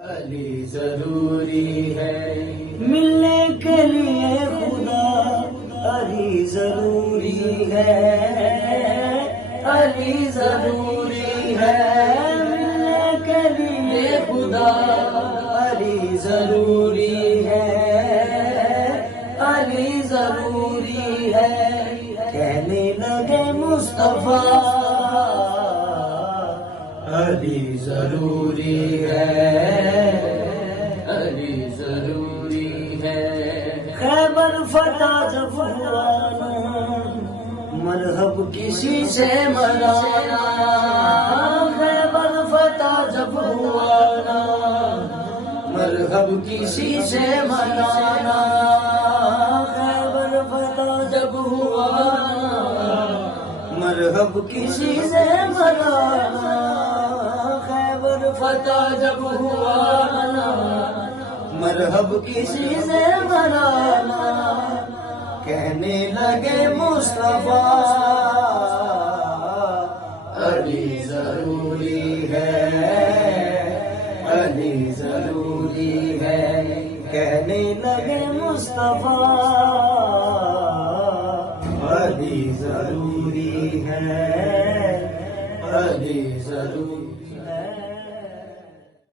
علی ضروری ہے ملنے کے لیے خدا علی ضروری ہے، علی ضروری ہے ملنے کے لیے خدا علی ضروری ہے، علی ضروری ہے کہنے لگے مصطفیٰ علی ضروری ہے، علی ضروری ہے خیبر فتح جب ہوا نا مرحب کسی سے منانا، خیبر فتح جب ہوا نا مرحب کسی سے منانا، خیبر فتح جب ہوا مرحب کسی سے منانا، خیبر فتح جب ہوا نا مرحب کسی سے منانا، کہنے لگے مصطفیٰ علی ضروری ہے، علی ضروری ہے کہنے لگے مصطفیٰ علی ضروری ہے، علی ضروری